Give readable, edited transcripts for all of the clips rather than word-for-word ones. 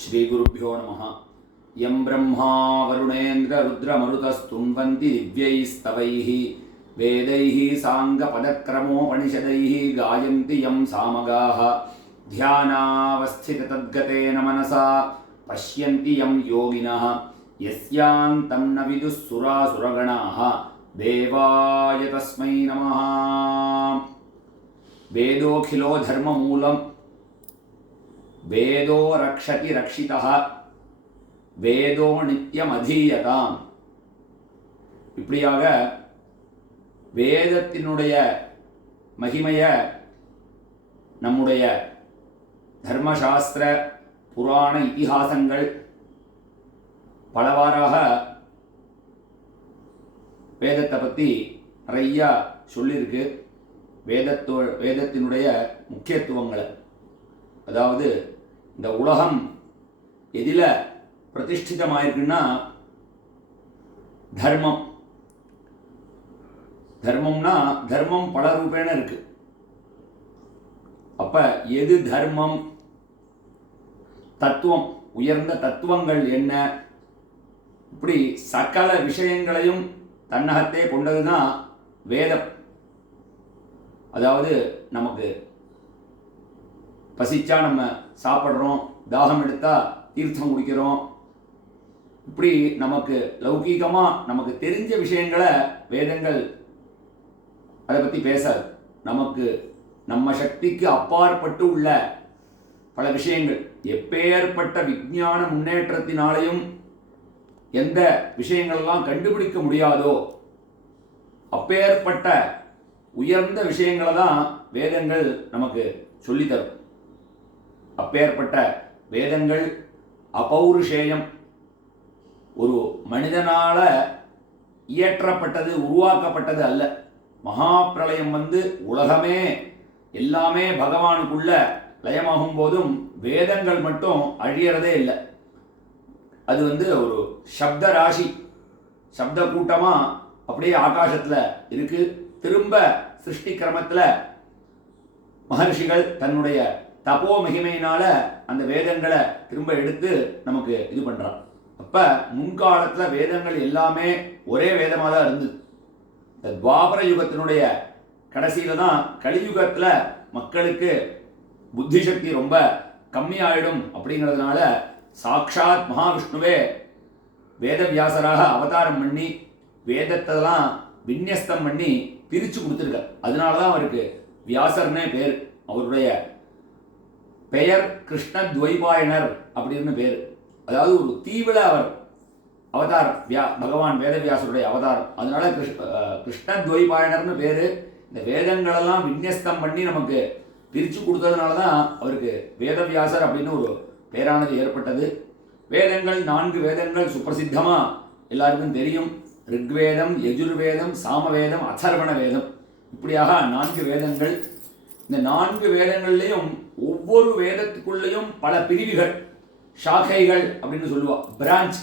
श्रीगुरुभ्यो नमः। यं ब्रह्मा वरुणेन्द्र रुद्रमरुतस्तुन्वन्ति दिव्यैस्तवैः वेदैः साङ्गपदक्रमोपनिषदैः गायन्ति यं सामगाः ध्यानावस्थिततद्गतेन मनसा पश्यन्ति यं योगिनः यस्यान्तं न विदुः सुरासुरगणाः देवाय तस्मै नमः। वेदोऽखिलो धर्ममूलं वेदो रक्षति रक्षितः வேதோ நித்தியம் அதீயதாம். இப்படியாக வேதத்தினுடைய மகிமைய நம்முடைய தர்மசாஸ்திர புராண இதிகாசங்கள் பலவாறாக வேதத்தை பற்றி நிறையா சொல்லியிருக்கு. வேதத்தினுடைய முக்கியத்துவங்களை, அதாவது இந்த உலகம் எதில் பிரதிஷ்டிதமாயிருக்குன்னா தர்மம். தர்மம்னா தர்மம் பல ரூபேண இருக்கு. அப்ப எது தர்மம், தத்துவம், உயர்ந்த தத்துவங்கள் என்ன, இப்படி சகல விஷயங்களையும் தன்னகத்தே கொண்டதுதான் வேதம். அதாவது நமக்கு பசிச்சா நம்ம சாப்பிட்றோம், தாகம் எடுத்தா தீர்த்தம் குடிக்கிறோம். இப்படி நமக்கு லௌகீகமாக நமக்கு தெரிஞ்ச விஷயங்களை வேதங்கள் அதை பற்றி பேசாது. நமக்கு நம்ம சக்திக்கு அப்பாற்பட்டு உள்ள பல விஷயங்கள், எப்பேற்பட்ட விஞ்ஞான முன்னேற்றத்தினாலையும் எந்த விஷயங்கள்லாம் கண்டுபிடிக்க முடியாதோ அப்பேற்பட்ட உயர்ந்த விஷயங்களை தான் வேதங்கள் நமக்கு சொல்லித்தரும். அப்பேற்பட்ட வேதங்கள் அபௌருஷேயம், ஒரு மனிதனால இயற்றப்பட்டது, உருவாக்கப்பட்டது அல்ல. மகா பிரளயம் உலகமே எல்லாமே பகவானுக்குள்ள லயமாகும் போதும் வேதங்கள் மட்டும் அழியறதே இல்லை. அது ஒரு சப்த ராசி, சப்த கூட்டமா அப்படியே ஆகாசத்துல இருக்கு. திரும்ப சிருஷ்டி கிரமத்துல மகர்ஷிகள் தன்னுடைய தபோ மகிமையினால அந்த வேதங்களை திரும்ப எடுத்து நமக்கு இது பண்றான். அப்ப முன்காலத்துல வேதங்கள் எல்லாமே ஒரே வேதமாக தான் இருந்தது. இந்த துவாபர யுகத்தினுடைய கடைசியில தான் கலியுகத்துல மக்களுக்கு புத்தி சக்தி ரொம்ப கம்மியாயிடும் அப்படிங்கிறதுனால சாக்ஷாத் மகாவிஷ்ணுவே வேதவியாசராக அவதாரம் பண்ணி வேதத்தெல்லாம் விநியஸ்தம் பண்ணி பிரிச்சு கொடுத்துருக்கார். அதனாலதான் அவருக்கு வியாசர்னே பேர். அவருடைய பெயர் கிருஷ்ண துவைபாயனர் அப்படின்னு பேர். அதாவது ஒரு தீவில் அவர் அவதாரம், பகவான் வேதவியாசருடைய அவதாரம். அதனால கிருஷ்ண துவைபாயனர்னு பேர். இந்த வேதங்களெல்லாம் விநியஸ்தம் பண்ணி நமக்கு பிரித்து கொடுத்ததுனால தான் அவருக்கு வேதவியாசர் அப்படின்னு ஒரு பேரானது ஏற்பட்டது. வேதங்கள் 4 வேதங்கள் சுப்பிரசித்தமாக எல்லாருக்கும் தெரியும். ரிக்வேதம், யஜுர்வேதம், சாமவேதம், அதர்வண வேதம், இப்படியாக 4 வேதங்கள். இந்த 4 வேதங்கள்லையும் ஒவ்வொரு வேதத்துக்குள்ளேயும் பல பிரிவுகள், சாக்கைகள் அப்படின்னு சொல்லுவா. பிரான்ச்.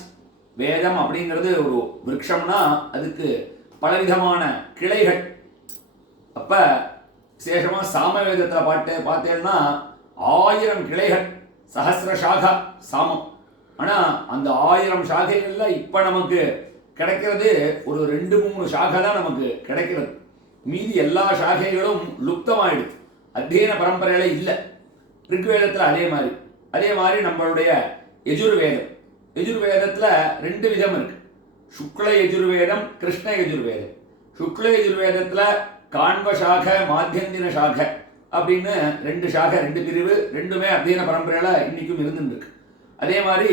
வேதம் அப்படிங்கிறது ஒரு விருட்சம்னா அதுக்கு பலவிதமான கிளைகள். அப்ப விசேஷமா சாமவேதத்தில் பார்த்தேன்னா 1000 கிளைகள், சஹஸ்ர சாகா சாமம். ஆனா அந்த 1000 சாகைகள்ல இப்ப நமக்கு கிடைக்கிறது ஒரு 2-3 சாகை தான் நமக்கு கிடைக்கிறது. மீதி எல்லா சாகைகளும் லுப்தமாயிடுது, அத்தியன பரம்பரையில இல்லை. ரிக்வேதத்தில் அதே மாதிரி நம்மளுடைய யஜுர்வேதம். யஜுர்வேதத்தில் 2 விதம் இருக்கு. சுக்ல யஜுர்வேதம், கிருஷ்ண யஜுர்வேதம். சுக்ல யஜுர்வேதத்தில் காண்வ சாக, மாத்தியந்தின சாக அப்படின்னு 2 சாகை, 2 பிரிவு. 2மே அத்தியன பரம்பரையில இன்னைக்கும் இருந்துருக்கு. அதே மாதிரி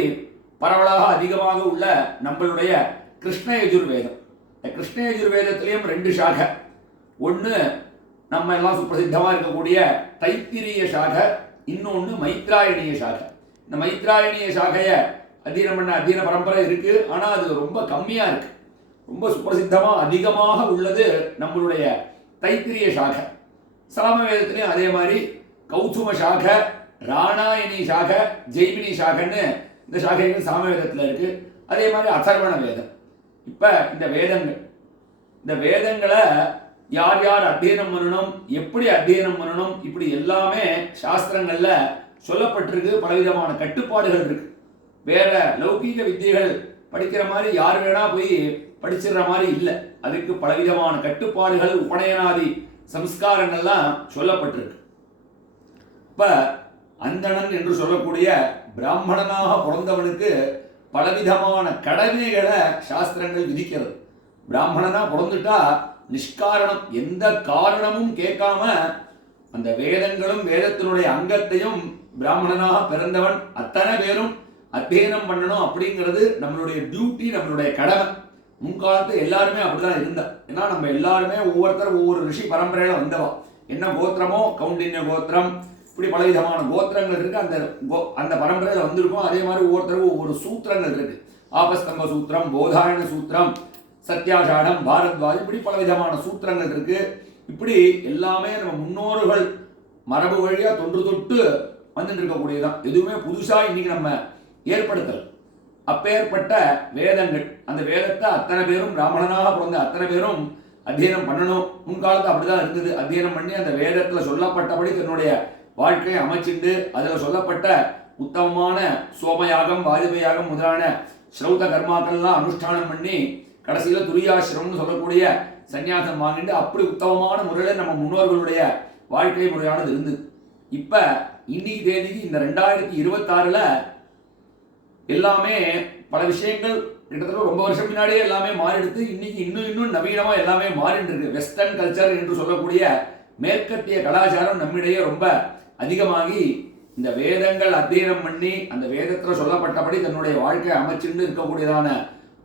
பரவலாக அதிகமாக உள்ள நம்மளுடைய கிருஷ்ண யஜுர்வேதம். கிருஷ்ண யஜுர்வேதத்திலையும் 2 சாகை. ஒன்று நம்ம எல்லாம் சுப்பிரசித்தமாக இருக்கக்கூடிய தைத்திரிய சாகை, இன்னொன்று மைத்ராயணிய சாகை. இந்த மைத்ராயணிய சாகையை அத்தியனம் பண்ண அத்தியன பரம்பரை இருக்கு. ஆனால் அது ரொம்ப கம்மியாக இருக்கு. ரொம்ப சுப்பிரசித்தமாக அதிகமாக உள்ளது நம்மளுடைய தைத்திரிய சாகை. சாமவேதத்திலையும் அதே மாதிரி கௌதும சாகை, ராணாயணி சாகை, ஜெய்மினி சாகைன்னு இந்த சாகைகள் சாமவேதத்தில் இருக்கு. அதே மாதிரி அதர்வண வேதம். இப்போ இந்த வேதங்களை யார் யார் அத்தியனம் பண்ணணும், எப்படி அத்தியனம் பண்ணணும், இப்படி எல்லாமே சாஸ்திரங்கள்ல சொல்லப்பட்டிருக்கு. பலவிதமான கட்டுப்பாடுகள் இருக்கு. வேற லௌகீக வித்தியைகள் படிக்கிற மாதிரி யார் வேணா போய் படிச்சிடுற மாதிரி இல்லை. அதுக்கு பலவிதமான கட்டுப்பாடுகள், உபநயனாதி சம்ஸ்காரங்கள்லாம் சொல்லப்பட்டிருக்கு. இப்ப அந்தணன் என்று சொல்லக்கூடிய பிராமணனாக பிறந்தவனுக்கு பலவிதமான கடமைகளை சாஸ்திரங்கள் விதிக்கிறது. பிராமணனா பிறந்துட்டா நிஷ்காரணம், எந்த காரணமும் கேட்காம அந்த வேதங்களும் வேதத்தினுடைய அங்கத்தையும் பிராமணனாக பிறந்தவன் அத்தனை பேரும் அத்தியனம் பண்ணணும் அப்படிங்கிறது நம்மளுடைய டியூட்டி, நம்மளுடைய கடமை. முன்காலத்து எல்லாருமே அப்படிதான் இருந்தா. ஏன்னா நம்ம எல்லாருமே ஒவ்வொருத்தரும் ஒவ்வொரு ரிஷி பரம்பரையில வந்தவா. என்ன கோத்திரமோ கௌண்டின்ய கோத்திரம், இப்படி பலவிதமான கோத்திரங்கள் இருக்கு. அந்த பரம்பரையில வந்திருக்கும். அதே மாதிரி ஒவ்வொருத்தரும் ஒவ்வொரு சூத்திரங்கள் இருக்கு. ஆபஸ்தம்ப சூத்திரம், போதாயன சூத்திரம், சத்யாஷாடம், பாரத்வாஜ், இப்படி பலவிதமான சூத்திரங்கள் இருக்கு. இப்படி எல்லாமே நம்ம முன்னோர்கள் மரபு வழியா தொன்று தொட்டு வந்துட்டு இருக்கக்கூடியதான். எதுவுமே புதுசா இன்னைக்கு நம்ம ஏற்படுத்தல். அப்பேற்பட்ட வேதங்கள், அந்த வேதத்தை அத்தனை பேரும் பிராமணனாக பிறந்த அத்தனை பேரும் அத்தியனம் பண்ணணும். முன்காலத்து அப்படிதான் இருந்தது. அத்தியனம் பண்ணி அந்த வேதத்துல சொல்லப்பட்டபடி தன்னுடைய வாழ்க்கையை அமைச்சிட்டு அதுல சொல்லப்பட்ட உத்தமமான சோமயாகம், வாஜபயாகம் முதலான ஸ்ரௌத கர்மாக்கள்லாம் அனுஷ்டானம் பண்ணி கடைசியில துரியாசிரமம்னு சொல்லக்கூடிய சன்னியாசம் வாங்கிட்டு அப்படி உத்தமமான முறையில் நம்ம முன்னோர்களுடைய வாழ்க்கை முறையானது இருந்தது. இப்ப இன்னைக்கு தேதிக்கு இந்த 2026ல எல்லாமே பல விஷயங்கள் கிட்டத்தட்ட ரொம்ப வருஷம் முன்னாடியே எல்லாமே மாறிடுது. இன்னைக்கு இன்னும் நவீனமா எல்லாமே மாறிட்டு இருக்கு. வெஸ்டர்ன் கல்ச்சர் என்று சொல்லக்கூடிய மேற்கத்திய கலாச்சாரம் நம்மிடையே ரொம்ப அதிகமாகி இந்த வேதங்கள் அத்தியனம் பண்ணி அந்த வேதத்துல சொல்லப்பட்டபடி தன்னுடைய வாழ்க்கையை அமைச்சுட்டு இருக்கக்கூடியதான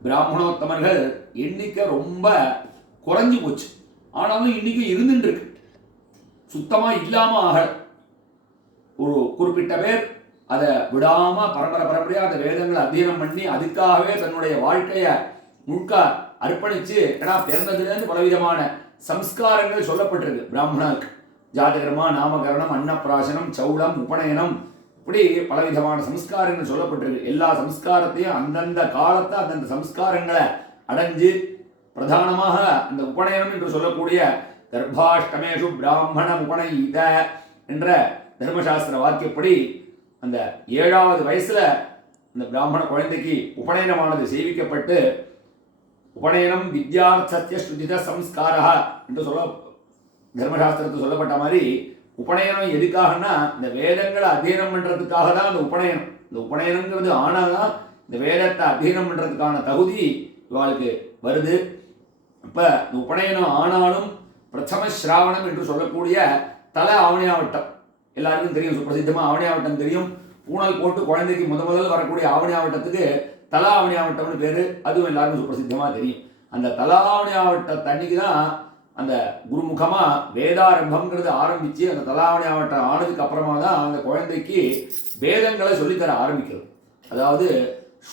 பிராமணோத்தமர்கள் எண்ணிக்கை ரொம்ப குறைஞ்சு போச்சு. ஆனாலும் இன்னைக்கு இருந்துட்டு இருக்கு. சுத்தமா இல்லாம ஆக ஒரு குறிப்பிட்ட பேர் அதை விடாம பரம்பரையா அந்த வேதங்களை அத்தியனம் பண்ணி அதுக்காகவே தன்னுடைய வாழ்க்கைய முழுக்க அர்ப்பணிச்சு, ஏன்னா பிறந்ததுலேருந்து பலவிதமான சம்ஸ்காரங்கள் சொல்லப்பட்டிருக்கு பிராமணனுக்கு. ஜாதகர்மா, நாமகரணம், அன்னப்பிராசனம், சௌளம், உபநயனம், இப்படி பலவிதமான சம்ஸ்காரங்கள் சொல்லப்பட்டிருக்கு. எல்லா சம்ஸ்காரத்தையும் அந்தந்த காலத்தை அந்தந்த சம்ஸ்காரங்களை அடைஞ்சு பிரதானமாக அந்த உபநயனம் என்று சொல்லக்கூடிய கர்ப்பாஷ்டமேஷு பிராமண உபநயித என்ற தர்மசாஸ்திர வாக்கியப்படி அந்த 7வது வயசுல அந்த பிராமண குழந்தைக்கு உபநயனமானது செய்விக்கப்பட்டு, உபநயனம் வித்யார்த்தத்ய ஸ்ருதித சம்ஸ்காரா என்று சொல்ல தர்மசாஸ்திரத்தில் சொல்லப்பட்ட மாதிரி உபநயனம் எதுக்காகனா இந்த வேதங்களை அத்தியனம் பண்றதுக்காக தான் அந்த உபநயனம். இந்த உபநயனம்ங்கிறது ஆனாதான் இந்த வேதத்தை அத்தியனம் பண்றதுக்கான தகுதி இவாளுக்கு வருது. இப்ப இந்த உபநயனம் ஆனாலும் பிரதம ஸ்ராவணம் என்று சொல்லக்கூடிய தல ஆவணியாவட்டம் எல்லாருக்கும் தெரியும். சுப்பிரசித்தமா ஆவணியாவட்டம் தெரியும். பூனல் போட்டு குழந்தைக்கு முதல் வரக்கூடிய ஆவணியாவட்டத்துக்கு தலா ஆவணியாவட்டம்னு பேரு. அதுவும் எல்லாருக்கும் சுப்பிரசித்தமா தெரியும். அந்த தலாவணியாவட்ட தண்ணிக்கு தான் அந்த குருமுகமா வேதாரம்பம்ங்கிறது ஆரம்பிச்சு அந்த தலாவணியாவட்டம் ஆனதுக்கு அப்புறமா தான் அந்த குழந்தைக்கு வேதங்களை சொல்லித்தர ஆரம்பிக்கிறது. அதாவது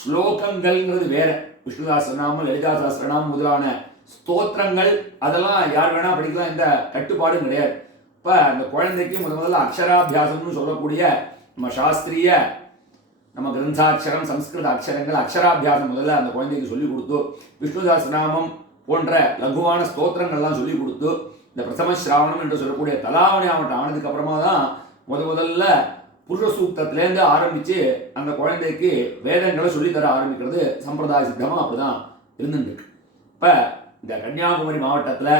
ஸ்லோகங்கள்ங்கிறது வேற. விஷ்ணு சாஸ்திரநாமம், லலிதா சாஸ்திரநாமம் முதலான ஸ்தோத்திரங்கள் அதெல்லாம் யார் வேணா படிக்கலாம். இந்த கட்டுப்பாடும் கிடையாது. இப்ப அந்த குழந்தைக்கு முதல்ல அக்ஷராபியாசம்னு சொல்லக்கூடிய நம்ம சாஸ்திரிய நம்ம கிரந்தாட்சரம் சம்ஸ்கிருத அக்ஷரங்கள் அக்ஷராபியாசம் முதல்ல அந்த குழந்தைக்கு சொல்லி கொடுத்து, விஷ்ணு சாஸ்திரநாமம் போன்ற லகுவான ஸ்தோத்திரங்கள்லாம் சொல்லி கொடுத்து, இந்த பிரதம ஸ்ராவணம் என்று சொல்லக்கூடிய தலாவணியாவட்டம் ஆனதுக்கு அப்புறமா தான் முதல்ல புருஷ சூக்தத்திலேருந்து ஆரம்பிச்சு அந்த குழந்தைக்கு வேதங்களை சொல்லித்தர ஆரம்பிக்கிறது சம்பிரதாய சித்தமாக அப்படிதான் இருந்துருக்கு. இப்போ இந்த கன்னியாகுமரி மாவட்டத்தில்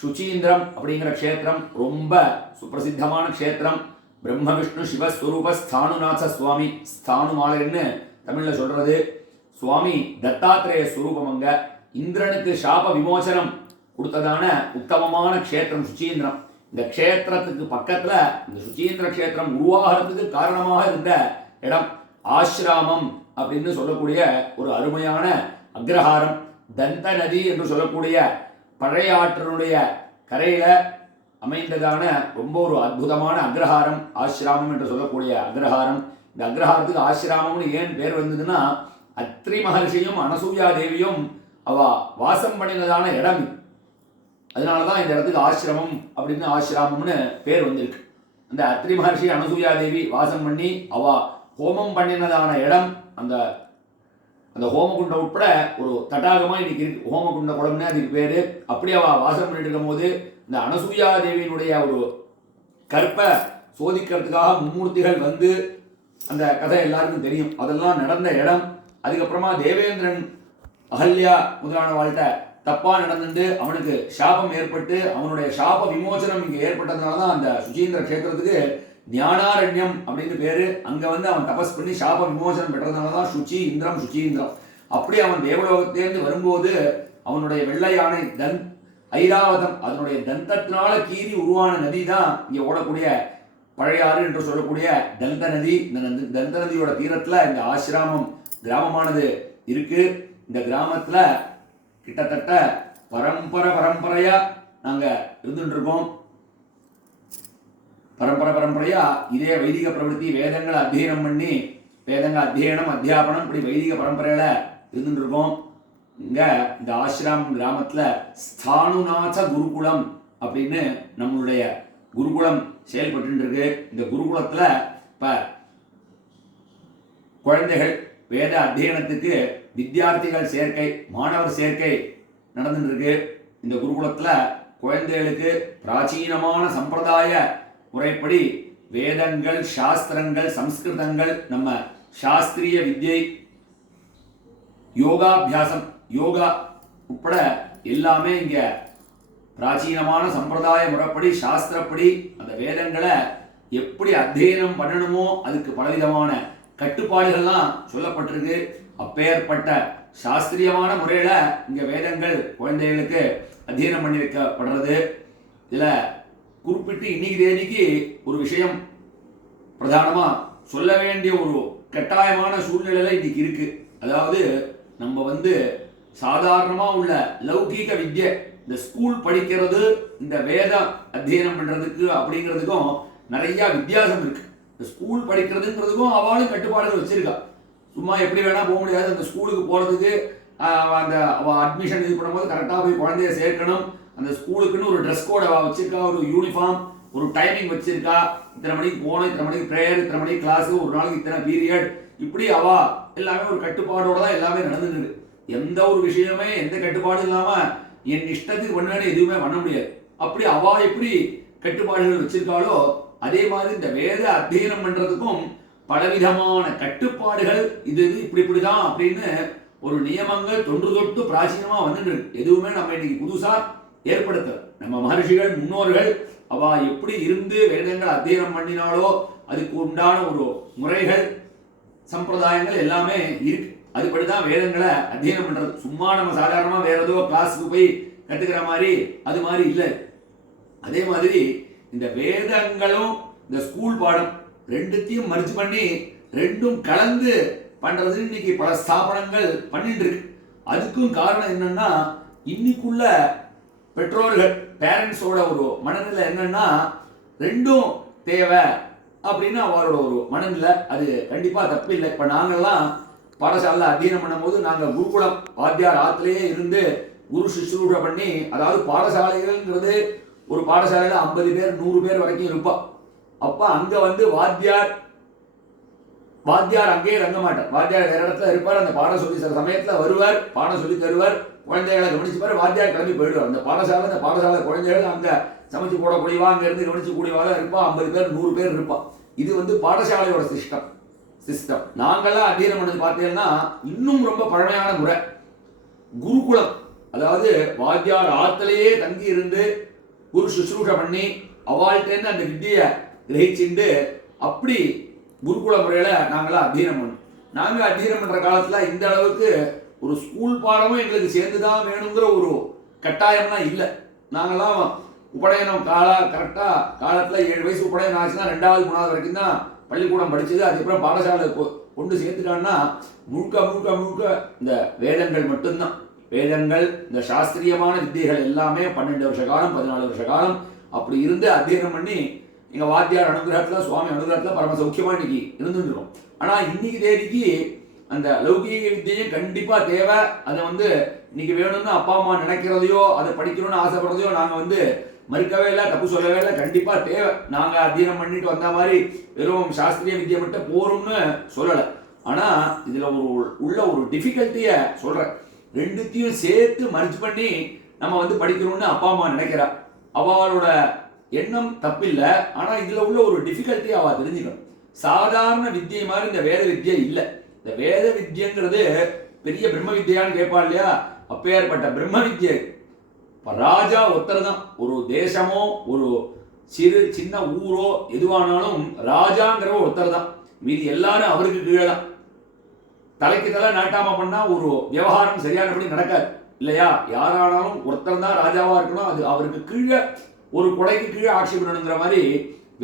சுச்சீந்திரம் அப்படிங்கிற க்ஷேத்திரம் ரொம்ப சுப்பிரசித்தமான க்ஷேத்திரம். பிரம்ம விஷ்ணு சிவஸ்வரூப ஸ்தானுநாத சுவாமி, ஸ்தானுமாலைன்னு தமிழில் சொல்றது. சுவாமி தத்தாத்திரேய ஸ்வரூபம். அங்க இந்திரனுக்கு சாப விமோசனம் கொடுத்ததான உத்தமமான க்ஷேத்திரம் சுச்சீந்திரம். இந்த க்ஷேத்திரத்துக்கு பக்கத்துல இந்த சுச்சீந்திர க்ஷேத்திரம் உருவாகிறதுக்கு காரணமாக இருந்த இடம் ஆசிராமம் அப்படின்னு சொல்லக்கூடிய ஒரு அருமையான அக்ரஹாரம். தந்த நதி என்று சொல்லக்கூடிய பழைய ஆற்றினுடைய கரையில அமைந்ததான ரொம்ப ஒரு அற்புதமான அக்ரஹாரம் ஆசிராமம் என்று சொல்லக்கூடிய அக்ரஹாரம். இந்த அக்ரஹாரத்துக்கு ஆசிராமம்னு ஏன் பேர் வந்ததுன்னா, அத்ரி மகர்ஷியும் அனசூயா தேவியும் அவ வாசம் பண்ணினதான இடம். அதனாலதான் இந்த இடத்துக்கு ஆசிரமம் அப்படின்னு ஆசிராமம்னு பேர் வந்திருக்கு. அந்த அத்ரி மகர்ஷி அனசூயா தேவி வாசம் பண்ணி அவ ஹோமம் பண்ணினதான இடம். அந்த அந்த ஹோமகுண்ட உட்பட ஒரு தடாகமா இன்னைக்கு இருக்கு. ஹோமகுண்ட குளம்னு அதுக்கு பேரு. அப்படி அவ வாசம் பண்ணிட்டு இருக்கும் போது இந்த அனசூயா தேவியினுடைய ஒரு கற்ப சோதிக்கிறதுக்காக மும்மூர்த்திகள் வந்து அந்த கதை எல்லாருக்கும் தெரியும். அதெல்லாம் நடந்த இடம். அதுக்கப்புறமா தேவேந்திரன் அகல்யா முதலான வாழ்க்கை தப்பா நடந்துட்டு அவனுக்கு சாபம் ஏற்பட்டு அவனுடைய சாப விமோசனம் இங்கே ஏற்பட்டதுனால தான் அந்த சுச்சீந்திர கஷேத்திரத்துக்கு ஞானாரண்யம் அப்படின்னு பேரு. அங்க வந்து அவன் தபஸ் பண்ணி சாப விமோசனம் பெற்றதுனால தான் சுச்சீந்திரம் சுச்சீந்திரம். அப்படி அவன் தேவலோகத்திலேருந்து வரும்போது அவனுடைய வெள்ளை யானை ஐராவதம் அதனுடைய தந்தத்தினால கீறி உருவான நதி தான் இங்கே ஓடக்கூடிய பழையாறு என்று சொல்லக்கூடிய தந்த நதி. இந்த தந்த நதியோட தீரத்தில் இந்த ஆசிரமம் கிராமமானது இருக்கு. இந்த கிராமத்துல கிட்டத்தட்ட பரம்பரையா நாங்க இருந்துட்டு இருக்கோம். பரம்பரையா இதே வைதிக பிரவೃತ್ತಿ வேதங்களை அத்தியனம் பண்ணி வேதங்க அத்தியனம் அத்தியாபனம் இப்படி வைதிக பரம்பரையில இருந்துட்டு இருக்கோம். இங்க இந்த ஆசிரமம் கிராமத்துல ஸ்தானுநாத குருகுலம் அப்படின்னு நம்மளுடைய குருகுலம் செயல்பட்டு இருக்கு. இந்த குருகுலத்துல இப்ப குழந்தைகள் வேத அத்தியனத்துக்கு வித்தியார்த்திகள் சேர்க்கை மாணவர் சேர்க்கை நடந்துட்டு இருக்கு. இந்த குருகுலத்துல குழந்தைகளுக்கு பிராச்சீனமான சம்பிரதாய முறைப்படி வேதங்கள் சாஸ்திரங்கள் சம்ஸ்கிருதங்கள் நம்ம சாஸ்திரிய வித்யை யோகாபியாசம் யோகா உட்பட எல்லாமே இங்க பிராச்சீனமான சம்பிரதாய முறைப்படி சாஸ்திரப்படி அந்த வேதங்களை எப்படி அத்தியனம் பண்ணணுமோ அதுக்கு பலவிதமான கட்டுப்பாடுகள்லாம் சொல்லப்பட்டிருக்கு. அப்பேற்பட்ட சாஸ்திரியமான முறையில இங்க வேதங்கள் குழந்தைகளுக்கு அத்தியனம் பண்ணி வைக்கப்படுறது. இதுல குறிப்பிட்டு இன்னைக்கு தேதிக்கு ஒரு விஷயம் பிரதானமா சொல்ல வேண்டிய ஒரு கட்டாயமான சூழ்நிலையில இன்னைக்கு இருக்கு. அதாவது நம்ம வந்து சாதாரணமா உள்ள லௌகீக வித்யை இந்த ஸ்கூல் படிக்கிறது இந்த வேத அத்தியனம் பண்றதுக்கு அப்படிங்கிறதுக்கும் நிறைய வித்தியாசம் இருக்கு. இந்த ஸ்கூல் படிக்கிறதுங்கிறதுக்கும் அவளும் கட்டுப்பாடுகள் வச்சிருக்கா. சும்மா எப்படி வேணா போக முடியாது. அந்த ஸ்கூலுக்கு போறதுக்கு அந்த அட்மிஷன் இது பண்ணும்போது கரெக்டாக போய் குழந்தைய சேர்க்கணும். அந்த ஸ்கூலுக்குன்னு ஒரு ட்ரெஸ் கோட் வச்சிருக்கா, ஒரு யூனிஃபார்ம், ஒரு டைமிங் வச்சிருக்கா. இத்தனை மணிக்கு போகணும், இத்தனை மணிக்கு ப்ரேயர், இத்தனை மணிக்கு கிளாஸ், ஒரு நாளைக்கு இத்தனை பீரியட், இப்படி எல்லாமே ஒரு கட்டுப்பாடோட தான் எல்லாமே நடந்துருக்கு. எந்த ஒரு விஷயமே எந்த கட்டுப்பாடும் இல்லாம என் இஷ்டத்துக்கு பண்ணுவேன்னு எதுவுமே பண்ண முடியாது. அப்படி எப்படி கட்டுப்பாடுகள் வச்சிருக்காளோ அதே மாதிரி இந்த வேத அத்தியனம் பண்றதுக்கும் பலவிதமான கட்டுப்பாடுகள் இது இப்படிதான் அப்படின்னு ஒரு நியமங்கள் தொன்று தொட்டு பிராச்சீனமா வந்துட்டு இருக்கு. எதுவுமே நம்ம இன்னைக்கு புதுசா ஏற்படுத்த நம்ம மகர்ஷிகள் முன்னோர்கள் எப்படி இருந்து வேதங்கள் அத்தியனம் பண்ணினாலோ அதுக்கு உண்டான ஒரு முறைகள் சம்பிரதாயங்கள் எல்லாமே இருக்கு. அதுபடிதான் வேதங்களை அத்தியனம் பண்றது. சும்மா நம்ம சாதாரணமா வேற ஏதோ கிளாஸுக்கு போய் கத்துக்கிற மாதிரி அது மாதிரி இல்லை. அதே மாதிரி இந்த வேதங்களும் இந்த ஸ்கூல் பாடம் ரெண்டுத்தையும் மர்ஜ் பண்ணி ரெண்டும் கலந்து பண்றது இன்னைக்கு பல ஸ்தாபனங்கள் பண்ணிட்டு இருக்கு. அதுக்கும் காரணம் என்னன்னா இன்னைக்குள்ள பெற்றோர்கள் பேரண்ட்ஸோட ஒரு மனநிலை என்னன்னா ரெண்டும் தேவை அப்படின்னு அவரோட ஒரு மனநிலை. அது கண்டிப்பா தப்பு இல்லை. இப்ப நாங்கெல்லாம் பாடசாலை அத்தியனம் பண்ணும்போது நாங்கள் குருகுலம் வாத்தியார் ஆத்திலேயே இருந்து குரு சுஷ்ரூஷ பண்ணி, அதாவது பாடசாலைகள்ங்கிறது ஒரு பாடசாலையில 50 பேர் 100 பேர் வரைக்கும் இருப்பா. அப்ப அங்க வந்து வாத்தியார் அங்கேயே தங்க மாட்டார். வாத்தியார் வேற இடத்துல இருப்பார். அந்த பாடம் சொல்லி சில சமயத்துல வருவார், பாடம் சொல்லி தருவார், குழந்தைகளை கவனிச்சுப்பார், வாத்தியார் கிளம்பி போயிடுவார். அந்த பாடசாலை குழந்தைகள் அங்க சமைச்சு போடக்கூடியவா, அங்க இருந்து கவனிச்சு கூடியவாதான் இருப்பா. 50 பேர் 100 பேர் இருப்பா. இது வந்து பாடசாலையோட சிஸ்டம். நாங்கெல்லாம் அத்தியனம் பண்ணது பார்த்தீங்கன்னா இன்னும் ரொம்ப பழமையான முறை குருகுலம். அதாவது வாத்தியார் ஆத்திலேயே தங்கி இருந்து குரு சுஷ்ரூஷ பண்ணி அவள்கிட்ட அந்த வித்தியை கிரகிச்சுண்டு அப்படி குருகுல முறையில நாங்களாம் அத்தியனம் பண்ணோம். நாங்கள் அத்தியனம் பண்ற காலத்துல இந்த அளவுக்கு ஒரு ஸ்கூல் பாடமும் எங்களுக்கு சேர்ந்துதான் வேணுங்கிற ஒரு கட்டாயம்லாம் இல்லை. நாங்களாம் உபநயனம் கரெக்டா காலத்துல 7 வயசு உபநயனம் ஆச்சுன்னா 2வது 3வது வரைக்கும் தான் பள்ளிக்கூடம் படிச்சது. அதுக்கப்புறம் பாடசாலை கொண்டு சேர்த்துட்டான்னா முழுக்க இந்த வேதங்கள் மட்டும்தான். வேதங்கள் இந்த சாஸ்திரியமான வித்தியைகள் எல்லாமே 12 வருஷ காலம் 14 வருஷ காலம் அப்படி இருந்து அத்தியனம் பண்ணி எங்க வாத்தியார் அனுகிரகத்துல சுவாமி அனுகிரகத்துல பரம சௌக்கியமா இன்னைக்கு இருந்துருக்கோம். ஆனா இன்னைக்கு தேதிக்கு அந்த லௌகீக வித்தியும் கண்டிப்பா தேவை. அதை வந்து இன்னைக்கு வேணும்னு அப்பா அம்மா நினைக்கிறதையோ அதை படிக்கணும்னு ஆசைப்படுறதையோ நாங்க மறுக்கவே இல்லை, தப்பு சொல்லவே இல்லை. கண்டிப்பா தேவை. நாங்க அத்தியனம் பண்ணிட்டு வந்த மாதிரி வெறும் சாஸ்திரிய வித்தியை மட்டும் போறோம்னு சொல்லலை. ஆனா இதுல உள்ள ஒரு டிஃபிகல்ட்டிய சொல்றேன். ரெண்டுத்தையும் சேர்த்து மர்ஜ் பண்ணி நம்ம படிக்கணும்னு அப்பா அம்மா நினைக்கிறா. அவளோட எண்ணம் தப்பில்லை. ஆனா இதுல உள்ள ஒரு டிஃபிகல்ட்டி அவ தெரிஞ்சுக்கணும். சாதாரண வித்தியை மாதிரி இந்த வேத வித்தியை இல்லை. இந்த வேத வித்தியங்கிறது பெரிய பிரம்ம வித்தியான்னு கேட்பா இல்லையா, அப்பேற்பட்ட பிரம்ம வித்தியை ராஜா ஒருத்தர் தான். ஒரு தேசமோ ஒரு சின்ன ஊரோ எதுவானாலும் ராஜாங்கிற ஒருத்தர் தான். மீதி எல்லாரும் அவருக்கு கீழே தான். தலைக்கு தலை நாட்டாம பண்ணா ஒரு விவகாரம் சரியானபடி நடக்காது இல்லையா. யாரானாலும் ஒருத்தர் தான் ராஜாவா இருக்கணும். அது அவருக்கு கீழே ஒரு கொடைக்கு கீழே ஆட்சி பண்ணணுங்கிற மாதிரி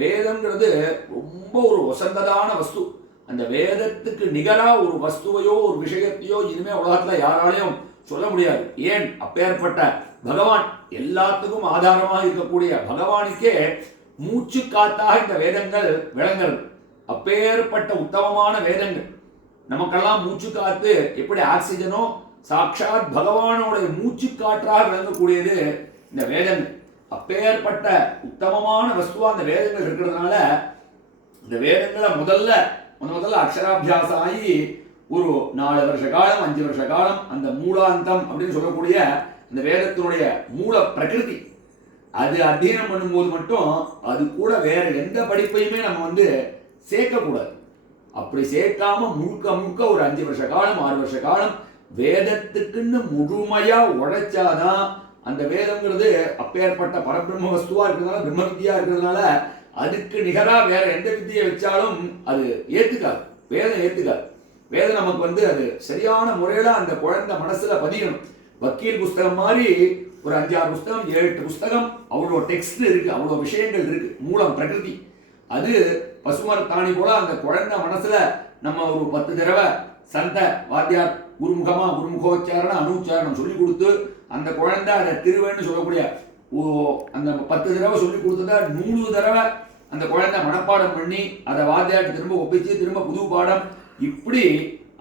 வேதம்ங்கிறது ரொம்ப ஒரு வசந்ததான வஸ்து. அந்த வேதத்துக்கு நிகரா ஒரு வஸ்துவையோ ஒரு விஷயத்தையோ இனிமே உலகத்துல யாராலையும் சொல்ல முடியாது. ஏன், அப்பேற்பட்ட பகவான், எல்லாத்துக்கும் ஆதாரமாக இருக்கக்கூடிய பகவானுக்கே மூச்சு காத்தாக இந்த வேதங்கள் விளங்குறது. அப்பேற்பட்ட உத்தமமான வேதங்கள் நமக்கெல்லாம் மூச்சு காத்து எப்படி ஆக்சிஜனோ சாட்சாத் பகவானோட மூச்சு காற்றாக விளங்கக்கூடியது இந்த வேதங்கள். அப்பேற்பட்ட உத்தமமான வஸ்துவா அந்த வேதங்கள் இருக்கிறதுனால இந்த வேதங்களை முதல்ல அக்ஷராபியாசம் ஆகி ஒரு 4 வருஷ காலம் 5 வருஷ காலம் அந்த மூலாந்தம் அப்படின்னு சொல்லக்கூடிய இந்த வேதத்தினுடைய மூல பிரகிருதி அது அத்தியனம் பண்ணும்போது மட்டும் அது கூட வேற எந்த படிப்பையுமே நம்ம சேர்க்கக்கூடாது. அப்படி சேர்க்காம முழுக்க ஒரு 5 வருஷ காலம் 6 வருஷ காலம் வேதத்துக்குன்னு முழுமையா உழைச்சாதான் அந்த வேதம்ங்கிறது அப்பேற்பட்ட பரபிரம்ம வஸ்துவா இருக்கிறதுனால பிரம்ம வித்தியா இருக்கிறதுனால அதுக்கு நிகரா வேற எந்த வித்தியை வச்சாலும் அது ஏத்துக்காது. வேதம் ஏத்துக்காது. வேதம் நமக்கு அது சரியான முறையில அந்த குழந்தை மனசுல பதியணும். வக்கீல் புஸ்தகம் மாதிரி ஒரு 5-6 புஸ்தகம் 7-8 புஸ்தகம் அவ்வளோ டெக்ஸ்ட் இருக்கு, அவ்வளோ விஷயங்கள் இருக்கு. மூலம் பிரகிருதி அது பசுமரத்தாணி போல அந்த குழந்தை மனசுல நம்ம ஒரு 10 தடவை சந்த வாத்தியார் குருமுகோச்சாரண அனுச்சாரணம் சொல்லி கொடுத்து அந்த குழந்தை அதை திருவேன்னு சொல்லக்கூடிய அந்த 10 தடவை சொல்லி கொடுத்தத 100 தடவை அந்த குழந்தை மனப்பாடம் பண்ணி அதை வாத்தியார்ட்டு திரும்ப ஒப்பிச்சு திரும்ப புது பாடம், இப்படி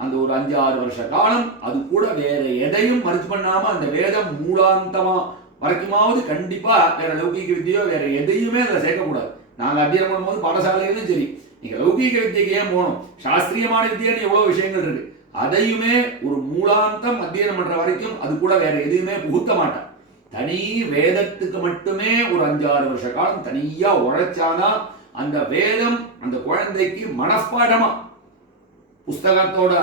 அந்த ஒரு 5-6 வருஷ காலம் அது கூட வேற எதையும் மறுத்து பண்ணாம அந்த வேதம் மூலாந்தமா வரைக்குமாவது கண்டிப்பா வேற லௌகீக வித்தியோ வேற எதையுமே அதை சேர்க்கக்கூடாது. நாங்கள் அத்தியனம் பண்ணும்போது பாடசாலையிலும் சரி, நீங்க லௌகீக வித்தியக்கு ஏன் போகணும், சாஸ்திரியமான வித்தியன்னு எவ்வளவு விஷயங்கள் இருக்கு, அதையுமே ஒரு மூலாந்தம் அத்தியனம் பண்ற வரைக்கும் அது கூட வேற எதையுமே புகுத்த மாட்டான். தனி வேதத்துக்கு மட்டுமே ஒரு 5-6 வருஷ காலம் தனியா உழைச்சாதான் அந்த வேதம் அந்த குழந்தைக்கு மனப்பாடமா புஸ்தகத்தோட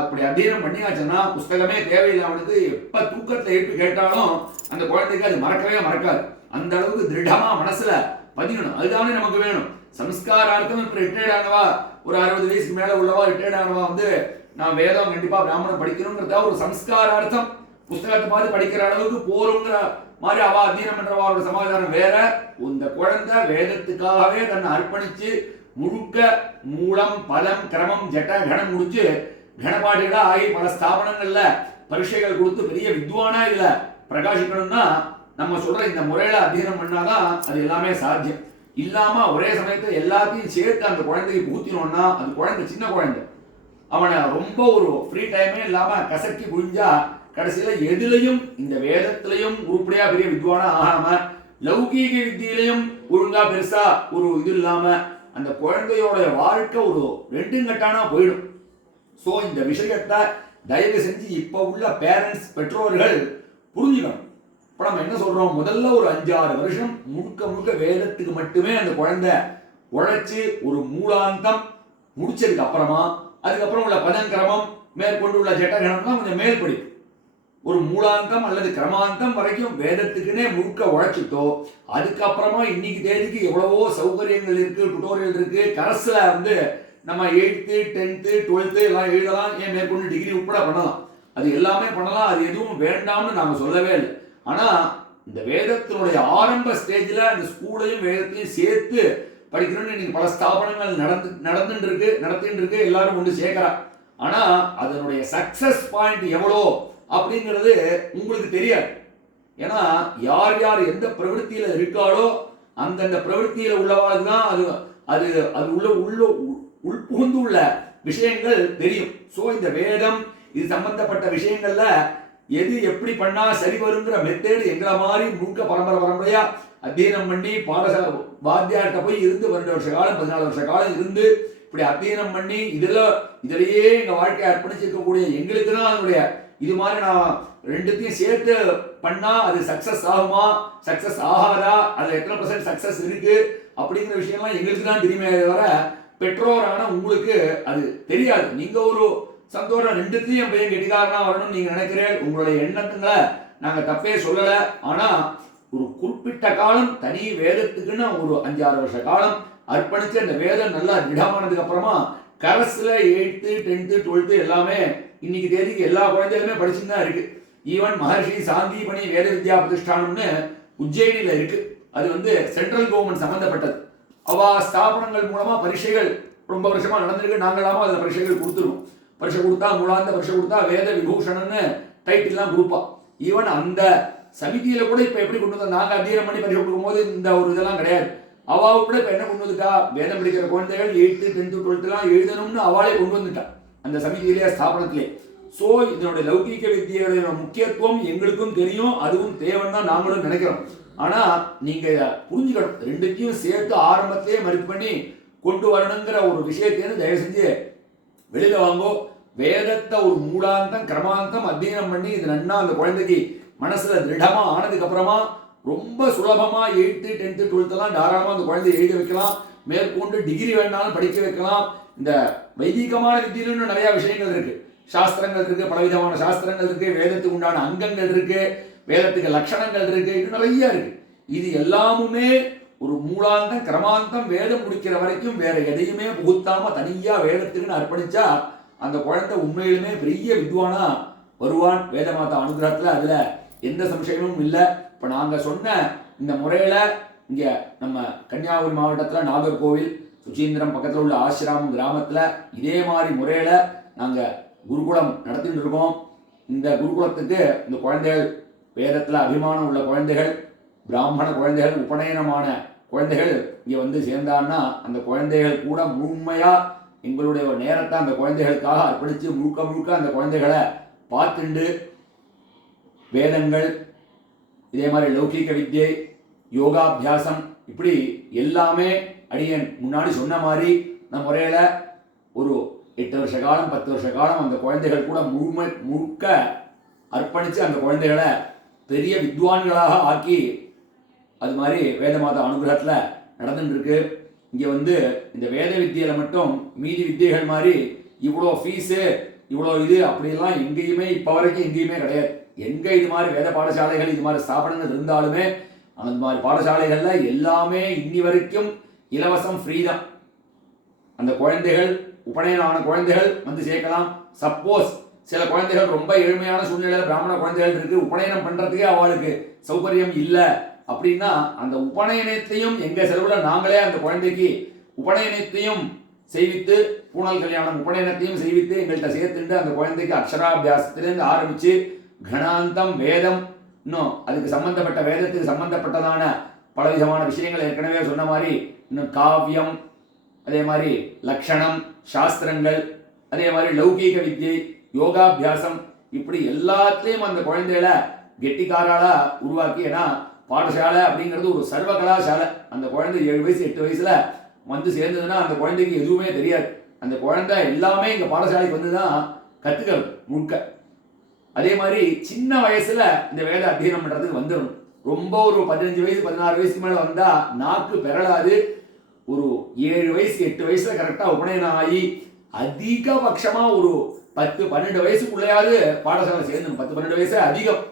அப்படி அத்தியனம் பண்ணியாச்சுன்னா புஸ்தகமே தேவையில்லாமனுக்கு எப்ப தூக்கத்தை எழுப்பி கேட்டாலும் அந்த குழந்தைக்கு அது மறக்காது. அந்த அளவுக்கு திருடமா மனசுல பதியணும். அதுதானே நமக்கு வேணும். சம்ஸ்காரார்த்தம் இப்ப ரிட்டையர்ட் ஆனவா ஒரு 60 வயசுக்கு மேல உள்ளவா ரிட்டையர்ட் ஆனவா நான் வேதம் கண்டிப்பா பிராமணம் படிக்கணுங்கிறத ஒரு சம்ஸ்காரார்த்தம் புஸ்தகத்தை பார்த்து படிக்கிற அளவுக்கு போருங்கிற மாதிரி அவ அத்தியனம் பண்றவாரோட சமாதானம் வேற. இந்த குழந்தை வேதத்துக்காகவே தன்னை அர்ப்பணிச்சு முழுக்க மூலம் பலம் கிரமம் ஜட்ட கணம் முடிச்சு கணபாடிகளா ஆகி பல ஸ்தாபனங்கள்ல பரீட்சைகள் கொடுத்து பெரிய வித்வானா இதுல பிரகாசிக்கணும்னா நம்ம சொல்ற இந்த முறையில அத்தியனம் பண்ணாதான் அது எல்லாமே சாத்தியம். இல்லாம ஒரே சமயத்துல எல்லாத்தையும் சேர்த்து அந்த குழந்தைக்கு புகுத்தினோம்னா அது குழந்தை சின்ன குழந்தை, அவனை ரொம்ப ஒரு ஃப்ரீ டைமே இல்லாம கசக்கி புரிஞ்சா கடைசியில எதுலையும் இந்த வேதத்திலையும் உருப்படியா பெரிய வித்வானா ஆகாம லௌகீக வித்தியிலையும் ஒழுங்கா பெருசா ஒரு இது இல்லாம அந்த குழந்தையோட வாழ்க்கை ஒரு 2 கட்டானா போயிடும். சோ இந்த விஷயத்தை தயவு செஞ்சு இப்ப உள்ள பேரண்ட்ஸ் பெற்றோர்கள் புரிஞ்சுக்கணும். இப்ப நம்ம என்ன சொல்றோம், முதல்ல ஒரு 5-6 வருஷம் முழுக்க வேதத்துக்கு மட்டுமே அந்த குழந்தை உழைச்சு ஒரு மூலாந்தம் முடிச்சதுக்கு அப்புறமா அதுக்கப்புறம் உள்ள பதங்கிரமம் மேற்கொண்டு உள்ள ஜட்டகணம்லாம் கொஞ்சம் மேல் படிப்பு ஒரு மூலாந்தம் அல்லது கிரமாந்தம் வரைக்கும் வேதத்துக்குன்னே முழுக்க உழைச்சிட்டோ அதுக்கப்புறமா இன்னைக்கு தேதிக்கு எவ்வளவோ சௌகரியங்கள் இருக்கு, டுட்டோரியல் இருக்கு. கரஸ்ல நம்ம 8th 10th 12th எல்லாம் எழுதலாம், ஏன் மேற்கொண்டு டிகிரி உட்பட பண்ணலாம், அது எல்லாமே பண்ணலாம். அது எதுவும் வேண்டாம்னு நாம சொல்லவே இல்லை. ஆனா இந்த வேதத்தினுடைய ஆரம்ப ஸ்டேஜ்ல இந்த ஸ்கூலையும் வேதத்தையும் சேர்த்து படிக்கணும்னு இன்னைக்கு பல ஸ்தாபனங்கள் நடத்திட்டு இருக்கு, எல்லாரும் கொண்டு சேர்க்கிறா. ஆனா அதனுடைய சக்சஸ் பாயிண்ட் எவ்வளோ அப்படிங்கிறது உங்களுக்கு தெரியாது. ஏன்னா யார் எந்த பிரவೃತ್ತಿயில இருக்காளோ அந்தந்த பிரவೃತ್ತಿயில உள்ளவாளுக்கு தான் அது உள்ள உள்புகுந்து உள்ள விஷயங்கள் தெரியும். சோ இந்த வேதம் இது சம்பந்தப்பட்ட விஷயங்கள்ல எது எப்படி பண்ணா சரி வருங்கிற மெத்தேடு எங்களை மாதிரி முழுக்க பரம்பரையா அத்தியனம் பண்ணி வாத்தியார்கிட்ட போய் இருந்து 12 வருஷ காலம் 14 வருஷ காலம் இருந்து இப்படி அத்தியனம் பண்ணி இதுலயே எங்க வாழ்க்கையை அர்ப்பணிச்சிருக்கக்கூடிய எங்களுக்கு தான் அதனுடைய இது மாதிரி நான் 2த்தையும் சேர்த்து பண்ணா அது சக்சஸ் ஆகுமா, சக்சஸ் ஆகாதா, அதுல எத்தனை % சக்சஸ் இருக்கு அப்படிங்கிற விஷயம்லாம் எங்களுக்கு தான் தெரியுமே தவிர பெற்றோரான உங்களுக்கு அது தெரியாது. நீங்க ஒரு சந்தோஷம் ரெண்டுத்தையும் என் பையன் கெட்டிக்காரனா வரணும்னு நீங்க நினைக்கிறேன். உங்களுடைய எண்ணத்துங்களை நாங்க தப்பே சொல்லல. ஆனா ஒரு குறிப்பிட்ட காலம் தனி வேதத்துக்குன்னு ஒரு 5-6 வருஷ காலம் அர்ப்பணிச்சு அந்த வேதம் நல்லா திடமானதுக்கு அப்புறமா கரஸ்ல 8th 10th 12th எல்லாமே இன்னைக்கு தேதிக்கு எல்லா குழந்தைகளுமே படிச்சுட்டு தான் இருக்கு. ஈவன் மகர்ஷி சாந்திபனி வேத வித்யா பிரதிஷ்டானம்னு உஜ்ஜயினில இருக்கு. அது வந்து சென்ட்ரல் கவர்மெண்ட் சம்பந்தப்பட்டது. அவா ஸ்தாபனங்கள் மூலமா பரீட்சைகள் ரொம்ப வருஷமா நடந்திருக்கு. நாங்களாம அதுல பரீட்சைகள் கொடுத்துருவோம். பரீட்சை கொடுத்தா மூலாந்த பரீட்சை கொடுத்தா வேத விபூஷணன்னு டைட்டில்லாம் கொடுப்பா. ஈவன் அந்த சமிதியில கூட இப்ப எப்படி கொண்டு வந்தா, நாங்க அத்தியனம் பண்ணி பரீட்சை கொடுக்கும்போது இந்த ஒரு இதெல்லாம் கிடையாது. அவாவு கூட இப்ப என்ன கொண்டு வந்துட்டா, வேதம் படிக்கிற குழந்தைகள் 8th 10th 12th எல்லாம் எழுதணும்னு அவளே கொண்டு வந்துட்டா அந்த சமிதியிலே ஸ்தாபனத்திலே. சோ இதனுடைய லௌகீக வித்தியோட முக்கியத்துவம் எங்களுக்கும் தெரியும், அதுவும் தேவைன்னு தான் நாங்களும் நினைக்கிறோம். ஆனா நீங்க புரிஞ்சுக்கணும், ரெண்டுத்தையும் சேர்த்து ஆரம்பத்திலேயே மறுப்பு பண்ணி கொண்டு வரணுங்கிற ஒரு விஷயத்தையும் தயவு செஞ்சு வெளியில வாங்கோ. வேதத்தை ஒரு மூலாந்தம் கிரமாந்தம் அத்தியனம் பண்ணி இது நன்னா அந்த குழந்தைக்கு மனசுல திருடமா ஆனதுக்கு அப்புறமா ரொம்ப சுலபமா 8th 10th 12th எல்லாம் தாராளமா அந்த குழந்தைய எழுத வைக்கலாம். மேற்கொண்டு டிகிரி வேணாலும் படிக்க வைக்கலாம். இந்த வைதிகமான வித்தியிலும் நிறைய விஷயங்கள் இருக்கு. சாஸ்திரங்கள் இருக்கு, பலவிதமான சாஸ்திரங்கள் இருக்கு, வேதத்துக்கு உண்டான அங்கங்கள் இருக்கு, வேதத்துக்கு லட்சணங்கள் இருக்கு, இது நிறைய இருக்கு. இது எல்லாமுமே ஒரு மூலாந்தம் கிரமாந்தம் வேதம் முடிக்கிற வரைக்கும் வேற எதையுமே புகுத்தாம தனியா வேதத்துக்குன்னு அர்ப்பணிச்சா அந்த குழந்தை உண்மையிலுமே பெரிய வித்வானா வருவான் வேதமாதா அனுகிரகத்துல. அதுல எந்த சம்சயமும் இல்லை. இப்ப நாங்க சொன்ன இந்த முறையில இங்க நம்ம கன்னியாகுமரி மாவட்டத்துல நாகர்கோவில் சுச்சீந்திரம் பக்கத்துல உள்ள ஆசிராமம் கிராமத்துல இதே மாதிரி முறையில நாங்க குருகுலம் நடத்திட்டு இருக்கோம். இந்த குருகுலத்துக்கு இந்த குழந்தைகள் வேதத்துல அபிமானம் உள்ள குழந்தைகள், பிராமண குழந்தைகள், உபநயனமான குழந்தைகள் இங்க வந்து சேர்ந்தான்னா அந்த குழந்தைகள் கூட முழுமையா எங்களுடைய நேரத்தை அந்த குழந்தைகளுக்காக அர்ப்பணிச்சு முழுக்க முழுக்க அந்த குழந்தைகளை பார்த்துண்டு வேதங்கள், இதே மாதிரி லௌகீக வித்யை, யோகாபியாசம், இப்படி எல்லாமே அடியன் முன்னாடி சொன்ன மாதிரி நம்ம முறையில ஒரு 8 வருஷ காலம் 10 வருஷ காலம் அந்த குழந்தைகள் கூட முழுக்க அர்ப்பணிச்சு அந்த குழந்தைகளை பெரிய வித்வான்களாக ஆக்கி அது மாதிரி வேதமாதா அனுகிரகத்துல நடந்துட்டு இருக்கு. இங்க வந்து இந்த வேத வித்தியில மட்டும் மீதி வித்தியைகள் மாதிரி இவ்வளோ ஃபீஸு இவ்வளோ இது அப்படிலாம் எங்கேயுமே இப்போ வரைக்கும் எங்கேயுமே கிடையாது. எங்க இது மாதிரி வேத பாடசாலைகள் இது மாதிரி ஸ்தாபனங்கள் இருந்தாலுமே அந்த மாதிரி பாடசாலைகள்ல எல்லாமே இன்னி வரைக்கும் இலவசம், ஃப்ரீ தான். அந்த குழந்தைகள் உபநயனான குழந்தைகள் வந்து சேர்க்கலாம். சப்போஸ் சில குழந்தைகள் ரொம்ப ஏழ்மையான சூழ்நிலையில் பிராமண குழந்தைகள் இருக்கு, உபநயனம் பண்றதுக்கே அவளுக்கு சௌகரியம் இல்லை அப்படின்னா அந்த உபநயனத்தையும் எங்க செலவுல நாங்களே அந்த குழந்தைக்கு உபநயனத்தையும் செய்வித்து, பூணல் கல்யாணம் உபநயனத்தையும் செய்வித்து எங்கள்கிட்ட சேர்த்துட்டு அந்த குழந்தைக்கு அக்ஷராபியாசத்திலேருந்து ஆரம்பிச்சு கணாந்தம் வேதம், இன்னும் அதுக்கு சம்பந்தப்பட்ட வேதத்துக்கு சம்பந்தப்பட்டதான பலவிதமான விஷயங்கள் ஏற்கனவே சொன்ன மாதிரி இன்னும் காவியம், அதே மாதிரி லட்சணம், சாஸ்திரங்கள், அதே மாதிரி லௌகீக வித்யை, யோகாபியாசம், இப்படி எல்லாத்துலேயும் அந்த குழந்தைகளை கெட்டிக்காராலா உருவாக்கி. ஏன்னா பாடசாலை அப்படிங்கிறது ஒரு சர்வ கலாசாலை. அந்த குழந்தை 7 வயசு 8 வயசுல வந்து சேர்ந்ததுன்னா அந்த குழந்தைக்கு எதுவுமே தெரியாது. அந்த குழந்தை எல்லாமே இங்க பாடசாலைக்கு வந்து தான் கத்துக்கிறது முழுக்க. அதே மாதிரி சின்ன வயசுல இந்த வேத அத்தியனம் பண்றதுக்கு வந்துடும். ரொம்ப ஒரு 15 வயசு 16 வயசுக்கு மேல வந்தா நாக்கு பெறலாது. ஒரு 7 வயசு 8 வயசுல கரெக்டா உபநயனம் ஆகி அதிகபட்சமா ஒரு 10-12 வயசுக்குள்ளையாவது பாடசாலை சேர்ந்து 10-12 வயசு அதிகம்.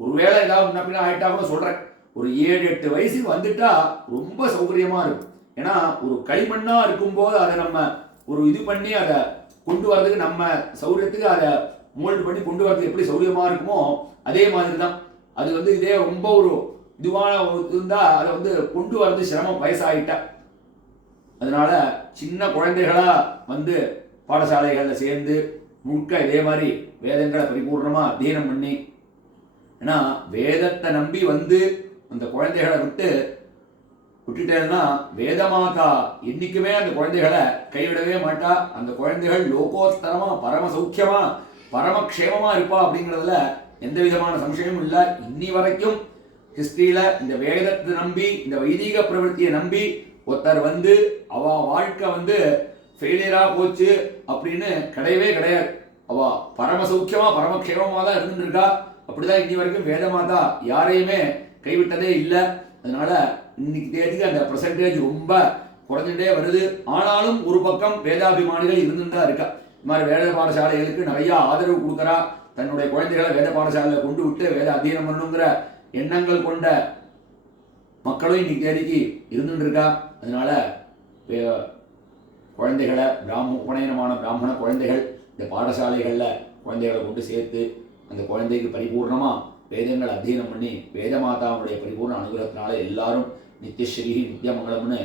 ஒருவேளை ஏதாவது முன்ன ஆயிட்டா கூட சொல்றேன். ஒரு 7-8 வயசுக்கு வந்துட்டா ரொம்ப சௌகரியமா இருக்கும். ஏன்னா ஒரு களிமண்ணா இருக்கும்போது அதை நம்ம ஒரு இது பண்ணி அதை கொண்டு வரதுக்கு நம்ம சௌகரியத்துக்கு அதை மோல்டு பண்ணி கொண்டு வரதுக்கு எப்படி சௌகரியமா இருக்குமோ அதே மாதிரி தான் அது வந்து இதே ரொம்ப ஒரு இதுவான இருந்தா அதை வந்து கொண்டு வரது சிரமம் வயசாகிட்டா. அதனால சின்ன குழந்தைகளா வந்து பாடசாலைகளில் சேர்ந்து முழுக்க இதே மாதிரி வேதங்களை பரிபூர்ணமா அத்தியனம் பண்ணி, ஏன்னா வேதத்தை நம்பி வந்து அந்த குழந்தைகளை விட்டுட்டேன்னா வேதமாதா என்னைக்குமே அந்த குழந்தைகளை கைவிடவே மாட்டா. அந்த குழந்தைகள் லோகோத்தரமா பரம சௌக்கியமா பரமக்ஷேமமா இருப்பா அப்படிங்கிறதுல எந்த விதமான சம்சயமும் இல்லை. இன்னி வரைக்கும் ஹிஸ்டரியில இந்த வேதத்தை நம்பி இந்த வைதிக பிரவೃತ್ತಿயை நம்பி ஒருத்தர் வந்து அவ வாழ்க்கை வந்து ஃபெயிலியரா போச்சு அப்படின்னு கிடையவே கிடையாது. அவ பரம சௌக்கியமா பரமக்ஷேமமா தான் இருந்துட்டு இருக்கா. அப்படிதான் இன்னி வரைக்கும் வேத மாதா யாரையுமே கைவிட்டதே இல்லை. அதனால இன்னைக்கு தேதிக்கு அந்த பெர்சன்டேஜ் ரொம்ப குறைஞ்சுட்டே வருது. ஆனாலும் ஒரு பக்கம் வேதாபிமானிகள் இருந்துட்டு தான் இருக்கா. இந்த மாதிரி வேத பாடசாலைகளுக்கு நிறைய ஆதரவு கொடுக்குறா. தன்னுடைய குழந்தைகளை வேத பாடசாலையில் கொண்டு விட்டு வேத அத்தியனம் பண்ணணுங்கிற எண்ணங்கள் கொண்ட மக்களும் இன்னைக்கு தேதிக்கு இருந்துட்டு இருக்கா. அதனால குழந்தைகளை உபநயனமான பிராமண குழந்தைகள் இந்த பாடசாலைகளில் குழந்தைகளை கொண்டு சேர்த்து அந்த குழந்தைக்கு பரிபூர்ணமாக வேதங்கள் அத்தியனம் பண்ணி வேத மாதாவுடைய பரிபூர்ண அனுகிரகத்தினால எல்லாரும் நித்தியஸ்ரீ நித்தியமங்கலம்னு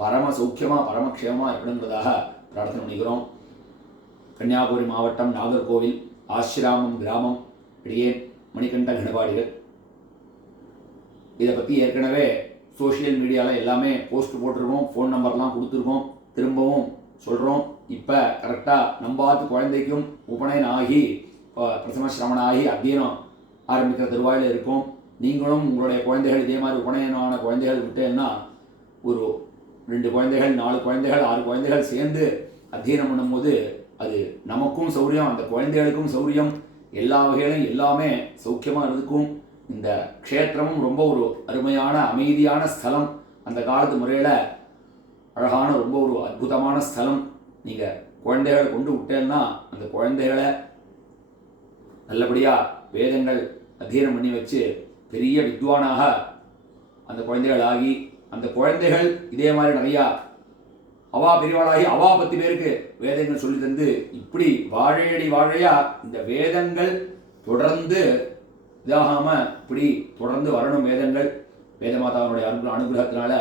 பரம சௌக்கியமாக பரமக்ஷேமமாக இருக்கணுங்கிறதாக பிரார்த்தனை பண்ணிக்கிறோம். கன்னியாகுமரி மாவட்டம் நாகர்கோவில் ஆசிராமம் கிராமம் இடையே மணிகண்ட கணபாடிகள். இதை பற்றி ஏற்கனவே சோஷியல் மீடியாவில் எல்லாமே போஸ்ட் போட்டிருக்கோம், ஃபோன் நம்பர்லாம் கொடுத்துருக்கோம். திரும்பவும் சொல்கிறோம். இப்போ கரெக்டாக நம்பாத்து குழந்தைக்கும் உபநயனம் ஆகி பிரசம சிரமணம் ஆகி அத்தியனம் ஆரம்பிக்கிற தருவாயில் இருக்கும். நீங்களும் உங்களுடைய குழந்தைகள் இதே மாதிரி உபநயனமான குழந்தைகள் விட்டேன்னா ஒரு 2 குழந்தைகள் 4 குழந்தைகள் 6 குழந்தைகள் சேர்ந்து அத்தியனம் பண்ணும்போது அது நமக்கும் சௌரியம், அந்த குழந்தைகளுக்கும் சௌரியம், எல்லா வகையிலும் எல்லாமே சௌக்கியமாக இருக்கும். இந்த க்ஷேத்திரமும் ரொம்ப ஒரு அருமையான அமைதியான ஸ்தலம். அந்த காலத்து முறையில் அழகான ரொம்ப ஒரு அற்புதமான ஸ்தலம். நீங்கள் குழந்தைகளை கொண்டு விட்டேன்னா அந்த குழந்தைகளை நல்லபடியாக வேதங்கள் அத்தியனம் பண்ணி வச்சு பெரிய வித்வானாக அந்த குழந்தைகள் ஆகி அந்த குழந்தைகள் இதே மாதிரி நிறையா அவா பெரியவாளாகி அவா 10 பேருக்கு வேதங்கள் சொல்லி தந்து இப்படி வாழையடி வாழையா இந்த வேதங்கள் தொடர்ந்து இதாகாமல் இப்படி தொடர்ந்து வரணும். வேதங்கள் வேதமாதாவுடைய அனுகிரகத்தினால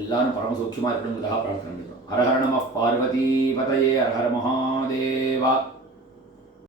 எல்லாரும் பரமசௌக்கியமாக இருக்கணுங்கிறதாக பிரார்த்தனை பண்ணுறோம். ஹர ஹர நம பார்வதி பதயே ஹர ஹர மகாதேவா.